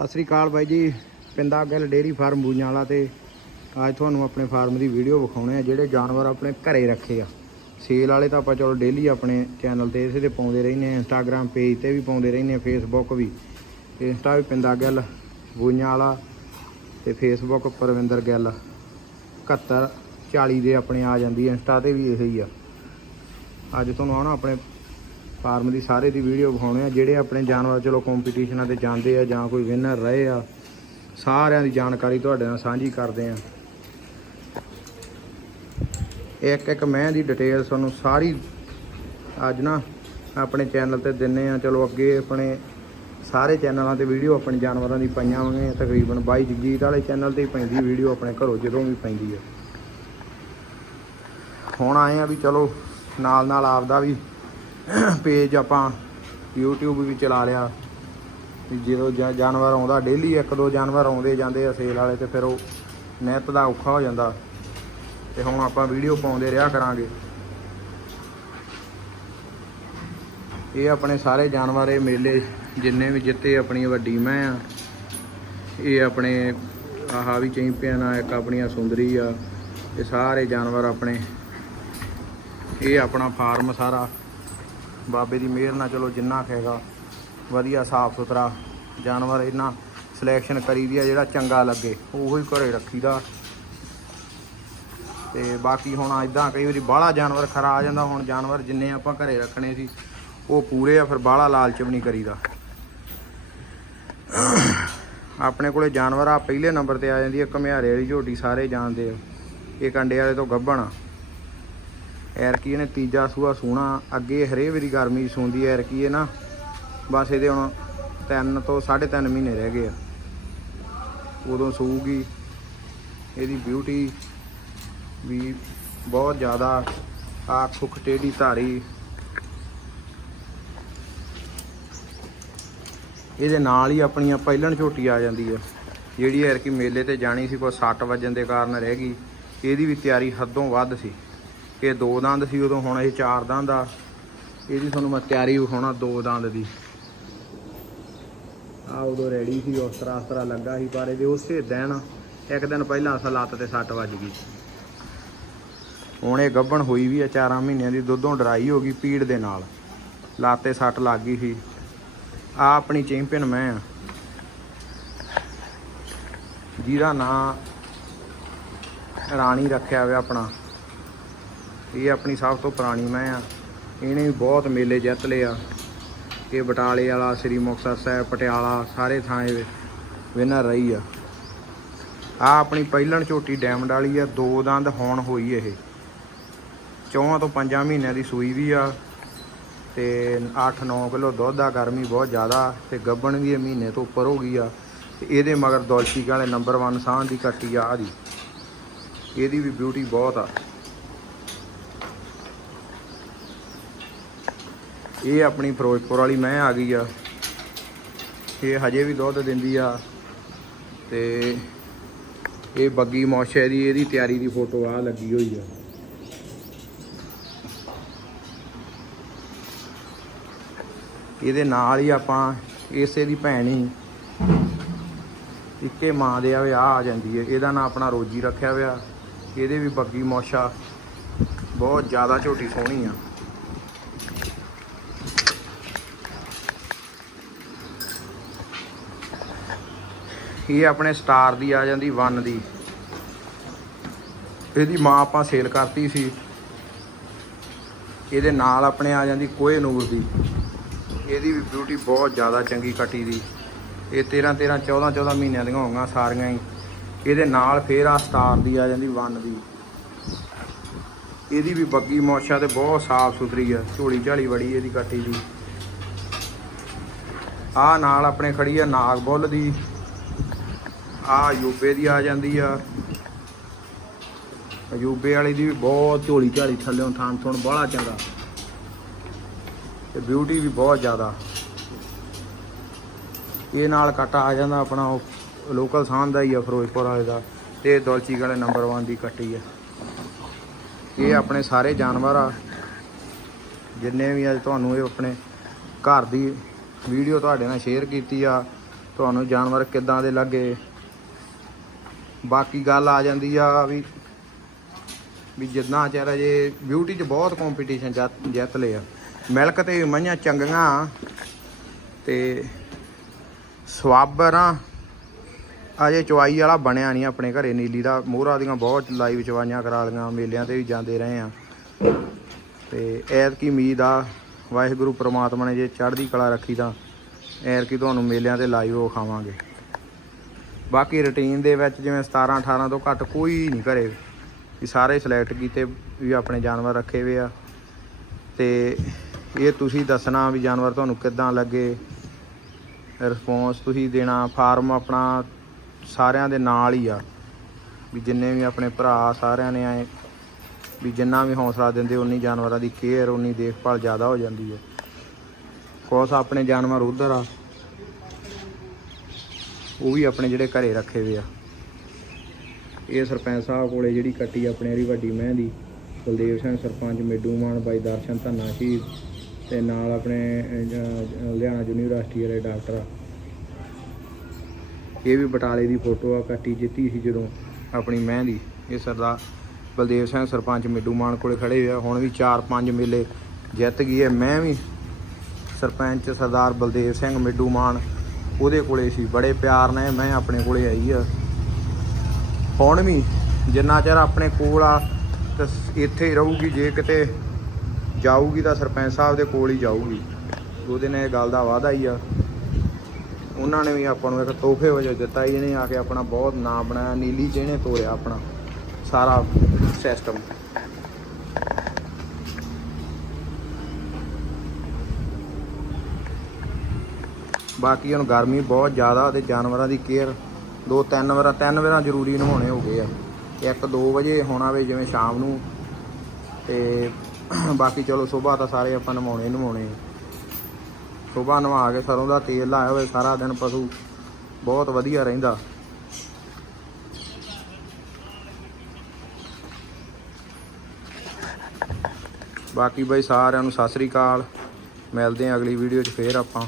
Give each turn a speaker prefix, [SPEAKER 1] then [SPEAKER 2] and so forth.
[SPEAKER 1] ਸਤਿ ਸ੍ਰੀ ਅਕਾਲ ਬਾਈ ਜੀ। ਪਿੰਦਾ ਗਿੱਲ ਡੇਰੀ ਫਾਰਮ ਬੂਜਾਂ ਵਾਲਾ ਤੇ ਅੱਜ ਤੁਹਾਨੂੰ ਆਪਣੇ ਫਾਰਮ ਦੀ ਵੀਡੀਓ ਵਿਖਾਉਣੇ ਆ, ਜਿਹੜੇ ਜਾਨਵਰ ਆਪਣੇ ਘਰੇ ਰੱਖੇ ਆ। ਸੇਲ ਵਾਲੇ ਤਾਂ ਆਪਾਂ ਚਲੋ ਡੇਲੀ ਆਪਣੇ ਚੈਨਲ ਤੇ ਇਸੇ ਤੇ ਪਾਉਂਦੇ ਰਹਿੰਦੇ ਆ ਇੰਸਟਾਗ੍ਰam ਪੇਜ ਤੇ ਵੀ ਪਾਉਂਦੇ ਰਹਿੰਦੇ ਆ ਫੇਸਬੁੱਕ ਵੀ। ਇੰਸਟਾ ਵੀ ਪਿੰਦਾ ਗਿੱਲ ਬੂਜਾਂ ਵਾਲਾ ਤੇ ਫੇਸਬੁੱਕ ਪਰਵਿੰਦਰ ਗਿੱਲ। 71 40 ਦੇ ਆਪਣੇ ਆ ਜਾਂਦੀ ਹੈ ਇੰਸਟਾ ਤੇ ਵੀ ਇਹੀ ਆ। ਅੱਜ ਤੁਹਾਨੂੰ ਆਉਣਾ ਆਪਣੇ ਫਾਰਮ ਦੀ ਸਾਰੇ ਦੀ ਵੀਡੀਓ ਵਿਖਾਉਣੇ ਆ, ਜਿਹੜੇ ਆਪਣੇ ਜਾਨਵਰ, ਚਲੋ ਕੰਪੀਟੀਸ਼ਨਾਂ ਤੇ ਜਾਂਦੇ ਆ ਜਾਂ ਕੋਈ ਵਿਨਰ ਰਹੇ ਆ, ਸਾਰਿਆਂ ਦੀ ਜਾਣਕਾਰੀ ਤੁਹਾਡੇ ਨਾਲ ਸਾਂਝੀ ਕਰਦੇ ਆ। ਇੱਕ ਇੱਕ ਮੈਂ ਦੀ ਡਿਟੇਲ ਤੁਹਾਨੂੰ ਸਾਰੀ ਅੱਜ ਨਾ ਆਪਣੇ ਚੈਨਲ ਤੇ ਦਿੰਨੇ ਆ। ਚਲੋ ਅੱਗੇ ਆਪਣੇ ਸਾਰੇ ਚੈਨਲਾਂ ਤੇ ਵੀਡੀਓ ਆਪਣੇ ਜਾਨਵਰਾਂ ਦੀ ਪਾਈਆਂ ਹੋਣਗੀਆਂ ਤਕਰੀਬਨ ਬਾਈ ਜਗਜੀਤ ਵਾਲੇ ਚੈਨਲ ਤੇ ਹੀ ਪੈਂਦੀ ਵੀਡੀਓ ਆਪਣੇ ਘਰੋਂ ਜਦੋਂ ਵੀ ਪੈਂਦੀ ਹੈ ਹੁਣ ਆਏ ਆ ਵੀ ਚਲੋ ਨਾਲ ਨਾਲ ਆਪਦਾ ਵੀ ਪੇਜ ਆਪਾਂ YouTube ਵੀ ਚਲਾ ਲਿਆ। ਜਦੋਂ ਜਾ- ਜਾਨਵਰ ਆਉਂਦਾ ਡੇਲੀ ਇੱਕ ਦੋ ਜਾਨਵਰ ਆਉਂਦੇ ਜਾਂਦੇ ਆ ਸੇਲ ਵਾਲੇ ਤੇ ਫਿਰ ਉਹ ਨਿੱਤ ਦਾ ਔਖਾ ਹੋ ਜਾਂਦਾ। ਤੇ ਹੁਣ ਆਪਾਂ ਵੀਡੀਓ ਪਾਉਂਦੇ ਰਿਹਾ ਕਰਾਂਗੇ। ਇਹ ਆਪਣੇ ਸਾਰੇ ਜਾਨਵਰ, ਇਹ ਮੇਲੇ ਜਿੰਨੇ ਵੀ ਜਿੱਤੇ ਆਪਣੀ ਵੱਡੀ ਮੈਂ ਆ। ਇਹ ਆਪਣੇ ਆਹ ਵੀ ਚੈਂਪੀਅਨ ਆ, ਇੱਕ ਆਪਣੀਆਂ ਸੁੰਦਰੀ ਆ। ਇਹ ਸਾਰੇ ਜਾਨਵਰ ਆਪਣੇ। ਇਹ ਆਪਣਾ ਫਾਰਮ ਸਾਰਾ। ਬਾਬੇ ਦੀ ਮਿਹਰ ਨਾਲ ਚਲੋ ਜਿੰਨਾ ਕੁ ਹੈਗਾ, ਵਧੀਆ ਸਾਫ਼ ਸੁਥਰਾ ਜਾਨਵਰ ਇਹਨਾਂ ਸਿਲੈਕਸ਼ਨ ਕਰੀਦੀ ਆ ਜਿਹੜਾ ਚੰਗਾ ਲੱਗੇ, ਉਹੋ ਹੀ ਘਰੇ ਰੱਖੀਦਾ। ਤੇ ਬਾਕੀ ਹੁਣ ਇਦਾਂ ਕਈ ਵਾਰੀ ਬਾਹਲਾ ਜਾਨਵਰ ਖਰਾ ਆ ਜਾਂਦਾ, ਹੁਣ ਜਾਨਵਰ ਜਿੰਨੇ ਆਪਾਂ ਘਰੇ ਰੱਖਣੇ ਸੀ, ਉਹ ਪੂਰੇ ਆ, ਫਿਰ ਬਾਹਲਾ ਲਾਲਚ ਵੀ ਨਹੀਂ ਕਰੀਦਾ। ਆਪਣੇ ਕੋਲੇ ਜਾਨਵਰ ਆ, ਪਹਿਲੇ ਨੰਬਰ ਤੇ ਆ ਜਾਂਦੀ ਹੈ ਘਮਿਆਰੇ ਵਾਲੀ ਝੋਟੀ ਸਾਰੇ ਜਾਣਦੇ ਆ। ਇਹ ਕੰਡੇ ਵਾਲੇ ਤੋਂ ਗੱਭਣ ਆ। ਐਰਕੀ ਇਹਨੇ ਤੀਜਾ ਸੂਆ ਸੂਣਾ, ਅੱਗੇ ਹਰੇ ਵਾਰੀ ਗਰਮੀ 'ਚ ਸੂੰਦੀ ਐ ਐਰਕੀ ਇਹ ਨਾ ਬਸ ਇਹਦੇ ਹੁਣ 3 ਤੋਂ 3.5 ਮਹੀਨੇ ਰਹਿ ਗਏ ਆ। ਉਦੋਂ ਸੂਗੀ ਇਹਦੀ ਬਿਊਟੀ ਵੀ ਬਹੁਤ ਜ਼ਿਆਦਾ ਆ ਖੁੱਖ ਟੇਢੀ ਧਾਰੀ। ਇਹਦੇ ਨਾਲ ਹੀ ਆਪਣੀਆਂ ਪਹਿਲਣ ਝੋਟੀ ਆ ਜਾਂਦੀ ਹੈ ਜਿਹੜੀ ਐਰਕੀ ਮੇਲੇ ਤੇ ਜਾਣੀ ਸੀ, ਕੋਈ 60 ਵਜਣ ਦੇ ਕਾਰਨ ਰਹਿ ਗਈ, ਇਹਦੀ ਵੀ ਤਿਆਰੀ ਹੱਦੋਂ ਵੱਧ ਸੀ। ਇਹ ਦੋ ਦੰਦ ਸੀ ਉਦੋਂ, ਹੁਣ ਇਹ ਚਾਰ ਦੰਦ ਆ। ਇਹਦੀ ਤੁਹਾਨੂੰ ਮੈਂ ਤਿਆਰੀ ਵਿਖਾਉਣਾ ਦੋ ਦੰਦ ਦੀ। ਆ ਉਦੋਂ ਰੈਡੀ ਸੀ, ਉਸ ਤਰ੍ਹਾਂ ਉਸ ਤਰ੍ਹਾਂ ਲੱਗਾ ਸੀ, ਪਰ ਇਹਦੇ ਉਸੇ ਦਿਨ, ਇੱਕ ਦਿਨ ਪਹਿਲਾਂ ਅਸਲ ਲੱਤ ਤੇ ਸੱਟ ਵੱਜ ਗਈ। ਹੁਣ ਇਹ ਗੱਭਣ ਹੋਈ ਵੀ ਆ, ਚਾਰਾਂ ਮਹੀਨਿਆਂ ਦੀ, ਦੁੱਧੋਂ ਡਰਾਈ ਹੋ ਗਈ ਪੀੜ ਦੇ ਨਾਲ। ਲੱਤ ਤੇ ਸੱਟ ਲੱਗ ਗਈ ਸੀ। ਆ ਆਪਣੀ ਚੈਂਪੀਅਨ ਮੈਂ ਆ। ਜਿਹਦਾ ਨਾਂ ਰਾਣੀ ਰੱਖਿਆ ਹੋਇਆ ਆਪਣਾ। ਇਹ ਆਪਣੀ ਸਭ ਤੋਂ ਪੁਰਾਣੀ ਮੈਂ ਆ। ਇਹਨੇ ਵੀ ਬਹੁਤ ਮੇਲੇ ਜਿੱਤ ਲਏ ਆ। ਇਹ ਬਟਾਲੇ ਵਾਲਾ, ਸ੍ਰੀ ਮੁਕਤਸਰ ਸਾਹਿਬ, ਪਟਿਆਲਾ, ਸਾਰੇ ਥਾਂ ਇਹ ਵਿਨਰ ਰਹੀ ਆ। ਆ ਆਪਣੀ ਪਹਿਲਣ ਝੋਟੀ ਡੈਮਡ ਵਾਲੀ ਆ। ਦੋ ਦੰਦ ਹੋਣ ਹੋਈ ਇਹ। ਚੌਹਾਂ ਤੋਂ ਪੰਜਾਂ ਮਹੀਨਿਆਂ ਦੀ ਸੂਈ ਵੀ ਆ ਤੇ 8-9 ਕਿਲੋ ਦੁੱਧ ਆ, ਗਰਮੀ ਬਹੁਤ ਜ਼ਿਆਦਾ ਤੇ ਗੱਬਣ ਵੀ ਇਹ ਮਹੀਨੇ ਤੋਂ ਉੱਪਰ ਹੋ ਗਈ ਆ। ਤੇ ਇਹਦੇ ਮਗਰ ਦੌਲਚੀ ਵਾਲੇ ਨੰਬਰ 1 ਸਾਹ ਦੀ ਕੱਟੀ ਆ ਆਦੀ ਇਹਦੀ ਵੀ ਬਿਊਟੀ ਬਹੁਤ ਆ। ਇਹ ਆਪਣੀ ਫਿਰੋਜ਼ਪੁਰ ਵਾਲੀ ਮੈਂ ਆ ਗਈ ਆ। ਇਹ ਹਜੇ ਵੀ ਦੁੱਧ ਦਿੰਦੀ ਆ। ਤੇ ਇਹ ਬੱਗੀ ਮੌਸ਼ੇ ਦੀ ਇਹਦੀ ਤਿਆਰੀ ਦੀ ਫੋਟੋ ਆ ਲੱਗੀ ਹੋਈ ਆ। ਇਹਦੇ ਨਾਲ ਹੀ ਆਪਾਂ ਇਸੇ ਦੀ ਭੈਣ ਹੀ ਇੱਕੇ ਮਾਂ ਦੇ ਆ ਆ ਆ ਜਾਂਦੀ ਹੈ। ਇਹਦਾ ਨਾਂ ਆਪਣਾ ਰੋਜੀ ਰੱਖਿਆ ਹੋਇਆ। ਇਹਦੇ ਵੀ ਬੱਗੀ ਮੌਸ਼ਾ ਬਹੁਤ ਜ਼ਿਆਦਾ ਝੋਟੀ ਸੋਹਣੀ ਆ। ਇਹ ਆਪਣੇ ਸਟਾਰ ਦੀ ਆ ਜਾਂਦੀ 1 ਦੀ। ਇਹਦੀ ਮਾਂ ਆਪਾਂ ਸੇਲ ਕਰਤੀ ਸੀ। ਇਹਦੇ ਨਾਲ ਆਪਣੇ ਆ ਜਾਂਦੀ ਕੋਏ ਨੂਰ ਦੀ। ਇਹਦੀ ਵੀ ਬਿਊਟੀ ਬਹੁਤ ਜ਼ਿਆਦਾ ਚੰਗੀ ਕੱਟੀ ਦੀ। ਇਹ 13 13 14 14 ਮਹੀਨਿਆਂ ਦੀਆਂ ਹੋਈਆਂ ਸਾਰੀਆਂ ਹੀ। ਇਹਦੇ ਨਾਲ ਫੇਰ ਆ ਸਟਾਰ ਦੀ ਆ ਜਾਂਦੀ 1 ਦੀ। ਇਹਦੀ ਵੀ ਬੱਗੀ ਮੋਸ਼ਾ ਤੇ ਬਹੁਤ ਸਾਫ਼ ਸੁਥਰੀ ਆ। ਝੋਲੀ ਝਾਲੀ ਬੜੀ ਇਹਦੀ ਕੱਟੀ ਦੀ। ਆ ਨਾਲ ਆਪਣੇ ਖੜੀ ਆ ਨਾਗ ਬੁੱਲ ਦੀ। ਆ ਯੂਬੇ ਦੀ ਆ ਜਾਂਦੀ ਆ। ਯੂਬੇ ਵਾਲੀ ਦੀ ਵੀ ਬਹੁਤ ਝੋਲੀ ਝਾਲੀ ਥੱਲੇੋਂ ਥਾਂ ਥੁਣ ਬੜਾ ਚੰਗਾ। ਤੇ ਬਿਊਟੀ ਵੀ ਬਹੁਤ ਜ਼ਿਆਦਾ। ਇਹ ਨਾਲ ਕੱਟਾ ਆ ਜਾਂਦਾ ਆਪਣਾ ਉਹ ਲੋਕਲ ਸਾਂ ਦਾ ਹੀ ਆ ਫਿਰੋਜ਼ਪੁਰ ਵਾਲੇ ਦਾ। ਤੇ ਦੌਲਚੀ ਵਾਲੇ ਨੰਬਰ 1 ਦੀ ਕੱਟੀ ਆ। ਇਹ ਆਪਣੇ ਸਾਰੇ ਜਾਨਵਰ ਆ। ਜਿੰਨੇ ਵੀ ਅੱਜ ਤੁਹਾਨੂੰ ਇਹ ਆਪਣੇ ਘਰ ਦੀ ਵੀਡੀਓ ਤੁਹਾਡੇ ਨਾਲ ਸ਼ੇਅਰ ਕੀਤੀ ਆ। ਤੁਹਾਨੂੰ ਜਾਨਵਰ ਕਿੱਦਾਂ ਦੇ ਲੱਗੇ? ਬਾਕੀ ਗੱਲ ਆ ਜਾਂਦੀ ਆ ਵੀ ਵੀ ਜਿੰਨਾ ਚਿਰ ਅਜੇ ਬਿਊਟੀ 'ਚ ਬਹੁਤ ਕੰਪੀਟੀਸ਼ਨ ਜਿੱਤ ਲਿਆ ਮਿਲਕ ਤੇ ਮਈਆਂ ਚੰਗੀਆਂ ਤੇ ਸਵਾਬਰਾਂ ਅਜੇ ਚਵਾਈ ਵਾਲਾ ਬਣਿਆ ਨਹੀਂ ਆਪਣੇ ਘਰੇ, ਨੀਲੀ ਦਾ ਮੋਹਰਾ ਦੀਆਂ ਬਹੁਤ ਲਾਈਵ ਚਵਾਈਆਂ ਕਰਾ ਲਈਆਂ ਮੇਲਿਆਂ ਤੇ ਵੀ ਜਾਂਦੇ ਰਹੇ ਆ। ਤੇ ਐਤਕੀ ਉਮੀਦ ਆ, ਵਾਹਿਗੁਰੂ ਪ੍ਰਮਾਤਮਾ ਨੇ ਜੇ ਚੜ੍ਹਦੀ ਕਲਾ ਰੱਖੀ ਤਾਂ ਐਤਕੀ ਤੁਹਾਨੂੰ ਮੇਲਿਆਂ ਤੇ ਲਾਈਵ ਖਾਵਾਂਗੇ। ਬਾਕੀ ਰੁਟੀਨ ਦੇ ਵਿੱਚ ਜਿਵੇਂ 17 18 ਤੋਂ ਘੱਟ ਕੋਈ ਨਹੀਂ ਘਰੇ ਵੀ ਸਾਰੇ ਸਿਲੈਕਟ ਕੀਤੇ ਵੀ ਆਪਣੇ ਜਾਨਵਰ ਰੱਖੇ ਹੋਏ ਆ। ਤੇ ਇਹ ਤੁਸੀਂ ਦੱਸਣਾ ਵੀ ਜਾਨਵਰ ਤੁਹਾਨੂੰ ਕਿੱਦਾਂ ਲੱਗੇ। ਰਿਸਪੌਂਸ ਤੁਸੀਂ ਦੇਣਾ ਫਾਰਮ ਆਪਣਾ ਸਾਰਿਆਂ ਦੇ ਨਾਲ ਹੀ ਆ। ਵੀ ਜਿੰਨੇ ਵੀ ਆਪਣੇ ਭਰਾ ਸਾਰਿਆਂ ਨੇ ਆਏ, ਵੀ ਜਿੰਨਾ ਵੀ ਹੌਸਲਾ ਦਿੰਦੇ, ਉਨੀ ਜਾਨਵਰਾਂ ਦੀ ਕੇਅਰ ਉਨੀ ਦੇਖਭਾਲ ਜ਼ਿਆਦਾ ਹੋ ਜਾਂਦੀ ਹੈ। ਕੁਛ ਆਪਣੇ ਜਾਨਵਰ ਉਧਰ ਆ। ਉਹ ਵੀ ਆਪਣੇ ਜਿਹੜੇ ਘਰੇ ਰੱਖੇ ਹੋਏ ਆ। ਇਹ ਸਰਪੰਚ ਸਾਹਿਬ ਕੋਲੇ ਜਿਹੜੀ ਕੱਟੀ ਆਪਣੇ ਵਾਲੀ ਵੱਡੀ ਮਹਿੰ ਦੀ ਕੁਲਦੀਪ ਸਿੰਘ ਸਰਪੰਚ, ਮੇਡੂ ਮਾਨ, ਬਾਈ ਦਰਸ਼ਨ ਧੰਨਾ ਸ਼ਹੀਦ ਤੇ ਨਾਲ ਆਪਣੇ ਲੁਧਿਆਣਾ ਯੂਨੀਵਰਸਿਟੀ ਵਾਲੇ ਡਾਕਟਰ ਇਹ ਵੀ ਬਟਾਲੇ ਦੀ ਫੋਟੋ ਆ, ਕੱਟੀ ਜਿੱਤੀ ਸੀ ਜਦੋਂ ਆਪਣੀ ਮਹਿੰ ਦੀ ਇਹ ਸਰਦਾਰ ਬਲਦੇਵ ਸਿੰਘ ਸਰਪੰਚ, ਮਿੱਡੂ ਮਾਨ ਕੋਲੇ ਖੜੇ ਹੋਏ ਆ। ਹੁਣ ਵੀ 4-5 ਮੇਲੇ ਜਿੱਤ ਗਈ ਹੈ। ਮੈਂ ਵੀ ਸਰਪੰਚ ਸਰਦਾਰ ਬਲਦੇਵ ਸਿੰਘ, ਮਿੱਡੂ ਮਾਨ ਉਹਦੇ ਕੋਲੇ ਸੀ, ਬੜੇ ਪਿਆਰ ਨਾਲ ਮੈਂ ਆਪਣੇ ਕੋਲੇ ਆਈ ਆ। ਹੁਣ ਵੀ ਜਿੰਨਾ ਚਿਰ ਆਪਣੇ ਕੋਲ ਆ, ਤੇ ਇੱਥੇ ਹੀ ਰਹੂਗੀ, ਜੇ ਕਿਤੇ ਜਾਊਗੀ ਤਾਂ ਸਰਪੰਚ ਸਾਹਿਬ ਦੇ ਕੋਲ ਹੀ ਜਾਊਗੀ। ਉਹਦੇ ਨੇ ਇਹ ਗੱਲ ਦਾ ਵਾਅਦਾ ਹੀ ਆ। ਉਹਨਾਂ ਨੇ ਵੀ ਆਪਾਂ ਨੂੰ ਇੱਕ ਤੋਹਫੇ ਵਜੋਂ ਦਿੱਤਾ ਜੀ ਇਹਨੇ ਆ ਕੇ ਆਪਣਾ ਬਹੁਤ ਨਾਮ ਬਣਾਇਆ, ਨੀਲੀ ਜਿਹਨੇ ਇਹਨੇ ਤੋਰਿਆ ਆਪਣਾ, ਸਾਰਾ ਸਿਸਟਮ ਬਾਕੀ ਹੁਣ ਗਰਮੀ ਬਹੁਤ ਜ਼ਿਆਦਾ ਤੇ ਜਾਨਵਰਾਂ ਦੀ ਕੇਅਰ ਦੋ ਤਿੰਨ ਵਾਰਾਂ ਤਿੰਨ ਵਾਰਾਂ ਜ਼ਰੂਰੀ ਨਹਾਉਣੇ ਹੋ ਗਏ ਆ। ਇੱਕ 2 ਵਜੇ ਹੋਣਾ ਵੇ ਜਿਵੇਂ ਸ਼ਾਮ ਨੂੰ ਤੇ ਬਾਕੀ ਚਲੋ ਸਵੇਰ ਤਾਂ ਸਾਰੇ ਆਪਾਂ ਨਹਾਉਣੇ ਨਹਾਉਣੇ। ਸਵੇਰ ਨਵਾ ਕੇ ਸਰੋਂ ਦਾ ਤੇਲ ਲਾਇਆ ਹੋਵੇ ਸਾਰਾ ਦਿਨ ਪਸ਼ੂ, ਬਹੁਤ ਵਧੀਆ ਰਹਿੰਦਾ। ਬਾਕੀ ਬਈ ਸਾਰਿਆਂ ਨੂੰ ਸਤਿ ਸ੍ਰੀ ਅਕਾਲ। ਮਿਲਦੇ ਹਾਂ ਅਗਲੀ ਵੀਡੀਓ 'ਚ ਫੇਰ ਆਪਾਂ।